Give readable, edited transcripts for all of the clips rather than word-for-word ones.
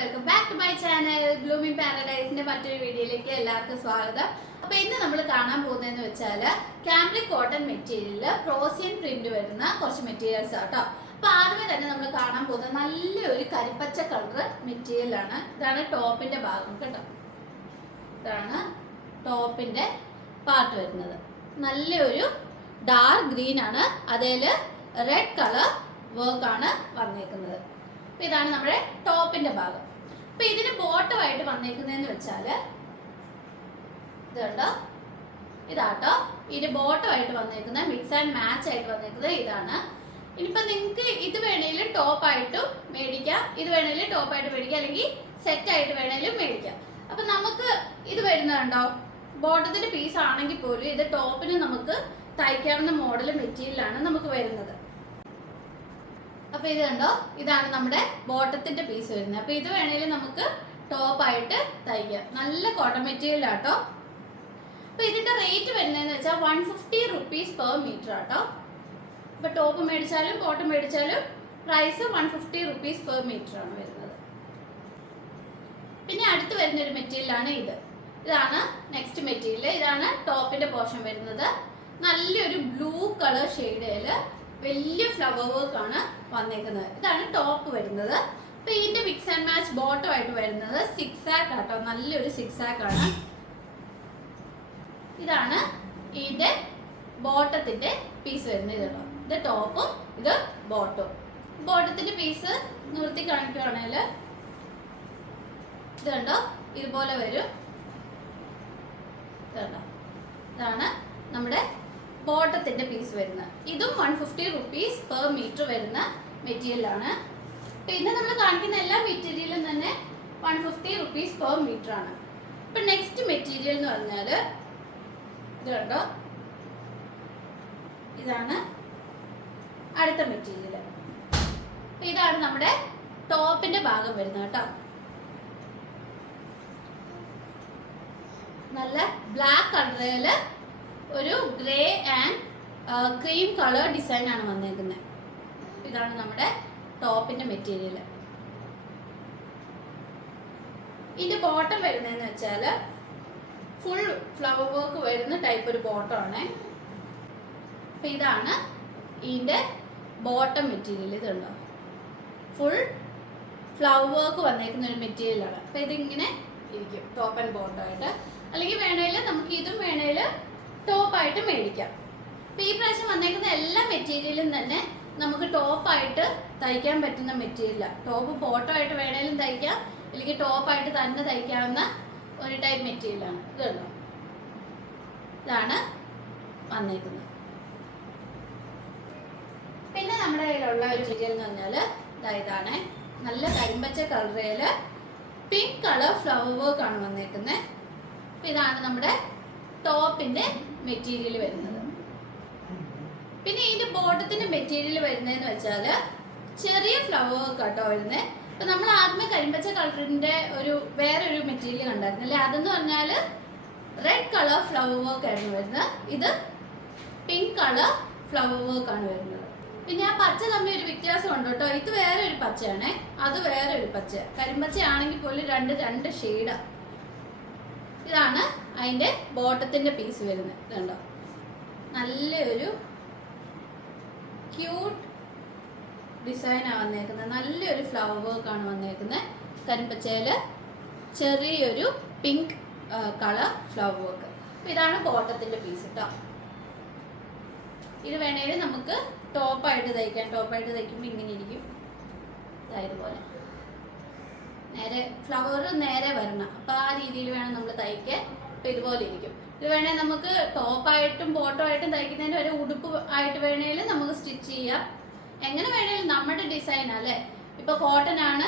Welcome back to my channel blooming പാരഡൈസിന്റെ മറ്റൊരു വീഡിയോയിലേക്ക് എല്ലാവർക്കും സ്വാഗതം. അപ്പോൾ ഇന്ന് നമ്മൾ കാണാൻ പോകുന്നതെന്ന് വെച്ചാൽ കാംബ്രിക് കോട്ടൺ മെറ്റീരിയലിൽ പ്രോസിയൻ പ്രിന്റ് വരുന്ന കുറച്ച് മെറ്റീരിയൽസ് ആട്ടോ. അപ്പോൾ ആദ്യമേ തന്നെ നമ്മൾ കാണാൻ പോകുന്നത് നല്ലൊരു കരിപ്പച്ച കളർ മെറ്റീരിയലാണ്. ഇതാണ് ടോപ്പിന്റെ ഭാഗം കേട്ടോ. ഇതാണ് ടോപ്പിന്റെ പാർട്ട് വരുന്നത്. നല്ലൊരു ഡാർക്ക് ഗ്രീൻ ആണ്, അതിൽ റെഡ് കളർ വർക്കാണ് വന്നേക്കുന്നത്. അപ്പോൾ ഇതാണ് നമ്മുടെ ടോപ്പിന്റെ ഭാഗം. അപ്പോൾ ഇതിന് ബോട്ടമായിട്ട് വന്നേക്കുന്നതെന്ന് വെച്ചാൽ ഇതുണ്ടോ, ഇതാട്ടോ ഇതിന് ബോട്ടമായിട്ട് വന്നേക്കുന്ന മിക്സ് ആൻഡ് മാച്ച് ആയിട്ട് വന്നേക്കുന്നത് ഇതാണ്. ഇനിയിപ്പോൾ നിങ്ങൾക്ക് ഇത് വേണേലും ടോപ്പായിട്ടും മേടിക്കാം, ഇത് വേണേലും ടോപ്പായിട്ട് മേടിക്കാം, അല്ലെങ്കിൽ സെറ്റായിട്ട് വേണേലും മേടിക്കാം. അപ്പം നമുക്ക് ഇത് വരുന്നതുണ്ടോ, ബോട്ടത്തിന്റെ പീസ് ആണെങ്കിൽ പോലും ഇത് ടോപ്പിന് നമുക്ക് തയ്ക്കാവുന്ന മോഡൽ മെറ്റീരിയലാണ് നമുക്ക് വരുന്നത്. അപ്പൊ ഇത് കണ്ടോ, ഇതാണ് നമ്മുടെ ബോട്ടത്തിന്റെ പീസ് വരുന്നത്. അപ്പൊ ഇത് വേണേലും നമുക്ക് ടോപ്പായിട്ട് തയ്ക്കാം. നല്ല കോട്ടൺ മെറ്റീരിയൽ ആട്ടോ. അപ്പൊ ഇതിന്റെ റേറ്റ് വരുന്നതെന്ന് വെച്ചാൽ 150 rupees per meter ആട്ടോ. ഇപ്പൊ ടോപ്പ് മേടിച്ചാലും ബോട്ടം മേടിച്ചാലും പ്രൈസ് 150 rupees per meter ആണ് വരുന്നത്. പിന്നെ അടുത്ത് വരുന്ന ഒരു മെറ്റീരിയലാണ് ഇത്. ഇതാണ് നെക്സ്റ്റ് മെറ്റീരിയൽ. ഇതാണ് ടോപ്പിന്റെ പോർഷൻ വരുന്നത്. നല്ലൊരു ബ്ലൂ കളർ ഷെയ്ഡില് വലിയ ഫ്ലവർ വർക്ക് ആണ് വന്നേക്കുന്നത്. ഇതാണ് ടോപ്പ് വരുന്നത്. അപ്പൊ ഇതിന്റെ മിക്സ് ആൻഡ് മാച്ച് ബോട്ടം ആയിട്ട് വരുന്നത് 6 ആക്ക് ആട്ടോ. നല്ലൊരു 6 ആക്ക് ആണ്. ഇതാണ് ഇതിന്റെ ബോട്ടത്തിന്റെ പീസ് വരുന്നത്. ഇതുണ്ടോ, ഇത് ടോപ്പും ഇത് ബോട്ടവും. ബോട്ടത്തിന്റെ പീസ് നിർത്തി കാണിക്കുകയാണെങ്കിൽ ഇത് കണ്ടോ, ഇതുപോലെ വരും. ഇതുണ്ടോ, ഇതാണ് നമ്മുടെ ബോട്ടത്തിന്റെ പീസ് വരുന്നത്. ഇതും 150 rupees per meter വരുന്ന മെറ്റീരിയലാണ്. പിന്നെ നമ്മൾ കാണിക്കുന്ന എല്ലാ മെറ്റീരിയലും തന്നെ 150 rupees per meter ആണ്. ഇപ്പൊ നെക്സ്റ്റ് മെറ്റീരിയൽ എന്ന് പറഞ്ഞാൽ ഇത് കണ്ടോ, ഇതാണ് അടുത്ത മെറ്റീരിയൽ. ഇതാണ് നമ്മുടെ ടോപ്പിന്റെ ഭാഗം വരുന്നത് കേട്ടോ. നല്ല ബ്ലാക്ക് കളറില് ഒരു grey and cream colour design ആണ് വന്നേക്കുന്നത്. ഇതാണ് നമ്മുടെ ടോപ്പിന്റെ മെറ്റീരിയൽ. ഇതിന്റെ ബോട്ടം വരുന്നതെന്ന് വെച്ചാൽ ഫുൾ ഫ്ലവർ വർക്ക് വരുന്ന ടൈപ്പ് ഒരു ബോട്ടം ആണ്. അപ്പൊ ഇതാണ് ഇതിന്റെ ബോട്ടം മെറ്റീരിയൽ. ഇതുണ്ടോ, ഫുൾ ഫ്ലവർ വർക്ക് വന്നേക്കുന്ന ഒരു മെറ്റീരിയലാണ്. അപ്പൊ ഇതിങ്ങനെ ഇരിക്കും ടോപ്പ് ആൻഡ് ബോട്ടം ആയിട്ട്. അല്ലെങ്കിൽ വേണേല് നമുക്ക് ഇതും വേണേല് ടോപ്പായിട്ട് മേടിക്കാം. അപ്പോൾ ഈ പ്രാവശ്യം വന്നേക്കുന്ന എല്ലാ മെറ്റീരിയലും തന്നെ നമുക്ക് ടോപ്പായിട്ട് തയ്ക്കാൻ പറ്റുന്ന മെറ്റീരിയലാണ്. ടോപ്പ് ബോട്ടമായിട്ട് വേണേലും തയ്ക്കാം, അല്ലെങ്കിൽ ടോപ്പായിട്ട് തന്നെ തയ്ക്കാവുന്ന ഒരു ടൈപ്പ് മെറ്റീരിയലാണ്. ഇതുണ്ടോ, ഇതാണ് വന്നേക്കുന്നത്. പിന്നെ നമ്മുടെ കയ്യിലുള്ള ഒരു മെറ്റീരിയൽ എന്ന് പറഞ്ഞാൽ ഇതാണ് നല്ല കരിമ്പച്ച കളറിൽ പിങ്ക് കളർ ഫ്ലവർ വർക്ക് ആണ് വന്നേക്കുന്നത്. അപ്പോൾ ഇതാണ് നമ്മുടെ ടോപ്പിന്റെ മെറ്റീരിയൽ വരുന്നത്. പിന്നെ ഇതിന്റെ ബോട്ടത്തിന്റെ മെറ്റീരിയൽ വരുന്നതെന്ന് വെച്ചാൽ ചെറിയ ഫ്ലവർ വർക്ക് ആട്ടോ വരുന്നത്. അപ്പൊ നമ്മൾ ആദ്യമേ കരിമ്പച്ച കളറിന്റെ ഒരു വേറൊരു മെറ്റീരിയൽ കണ്ടായിരുന്നു അല്ലേ, അതെന്ന് പറഞ്ഞാൽ റെഡ് കളർ ഫ്ലവർ വർക്ക് ആയിരുന്നു വരുന്നത്. ഇത് പിങ്ക് കളർ ഫ്ലവർ വർക്ക് ആണ് വരുന്നത്. പിന്നെ ആ പച്ച തമ്മിൽ ഒരു വ്യത്യാസം ഉണ്ട് കേട്ടോ. ഇത് വേറെ ഒരു പച്ചയാണേ, അത് വേറെ ഒരു പച്ച. കരിമ്പച്ച ആണെങ്കിൽ പോലും രണ്ട് ഷെയ്ഡാ. ഇതാണ് അതിന്റെ ബോട്ടത്തിന്റെ പീസ് വരുന്നത്. കണ്ടോ, നല്ലൊരു ക്യൂട്ട് ഡിസൈനാണ് വന്നേക്കുന്നത്. നല്ലൊരു ഫ്ലവർ വർക്ക് ആണ് വന്നേക്കുന്നത്. കരിമ്പച്ചയില് ചെറിയൊരു പിങ്ക് കളർ ഫ്ലവർ വർക്ക്. ഇതാണ് ബോട്ടത്തിന്റെ പീസ് കേട്ടോ. ഇത് വേണേലും നമുക്ക് ടോപ്പായിട്ട് തയ്ക്കാം. ടോപ്പായിട്ട് തയ്ക്കുമ്പോൾ ഇങ്ങനെ ഇരിക്കും, ഇതുപോലെ നേരെ ഫ്ലവർ നേരെ വരണം. അപ്പം ആ രീതിയിൽ വേണം നമ്മൾ തയ്ക്കാൻ. അപ്പം ഇതുപോലെ ഇരിക്കും. ഇത് വേണേൽ നമുക്ക് ടോപ്പായിട്ടും ബോട്ടമായിട്ടും തയ്ക്കുന്നതിന് ഒരു ഉടുപ്പ് ആയിട്ട് വേണേലും നമുക്ക് സ്റ്റിച്ച് ചെയ്യാം. എങ്ങനെ വേണേലും നമ്മുടെ ഡിസൈൻ അല്ലേ. ഇപ്പൊ കോട്ടൺ ആണ്,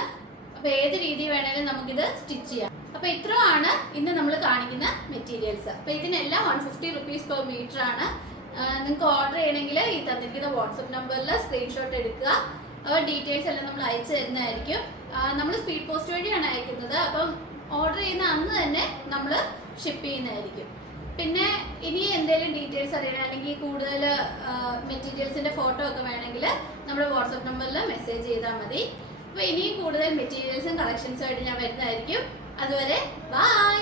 അപ്പൊ ഏത് രീതി വേണേലും നമുക്കിത് സ്റ്റിച്ച് ചെയ്യാം. അപ്പൊ ഇത്രയാണ് ഇന്ന് നമ്മൾ കാണിക്കുന്ന മെറ്റീരിയൽസ്. അപ്പൊ ഇതിനെല്ലാം 150 rupees per meter ആണ്. നിങ്ങൾക്ക് ഓർഡർ ചെയ്യണമെങ്കിൽ ഈ തന്നിരിക്കുന്ന വാട്സപ്പ് നമ്പറിൽ സ്ക്രീൻഷോട്ട് എടുക്കുക. ഡീറ്റെയിൽസ് എല്ലാം നമ്മൾ അയച്ചു തരുന്നതായിരിക്കും. നമ്മൾ സ്പീഡ് പോസ്റ്റ് വഴിയാണ് അയക്കുന്നത്. അപ്പം ഓർഡർ ചെയ്യുന്ന അന്ന് തന്നെ നമ്മൾ ഷിപ്പ് ചെയ്യുന്നതായിരിക്കും. പിന്നെ ഇനി എന്തെങ്കിലും ഡീറ്റെയിൽസ് അറിയണം, അല്ലെങ്കിൽ കൂടുതൽ മെറ്റീരിയൽസിൻ്റെ ഫോട്ടോ ഒക്കെ വേണമെങ്കിൽ നമ്മുടെ വാട്സപ്പ് നമ്പറിൽ മെസ്സേജ് ചെയ്താൽ മതി. അപ്പൊ ഇനിയും കൂടുതൽ മെറ്റീരിയൽസും കളക്ഷൻസും ആയിട്ട് ഞാൻ വരുന്നതായിരിക്കും. അതുവരെ ബൈ.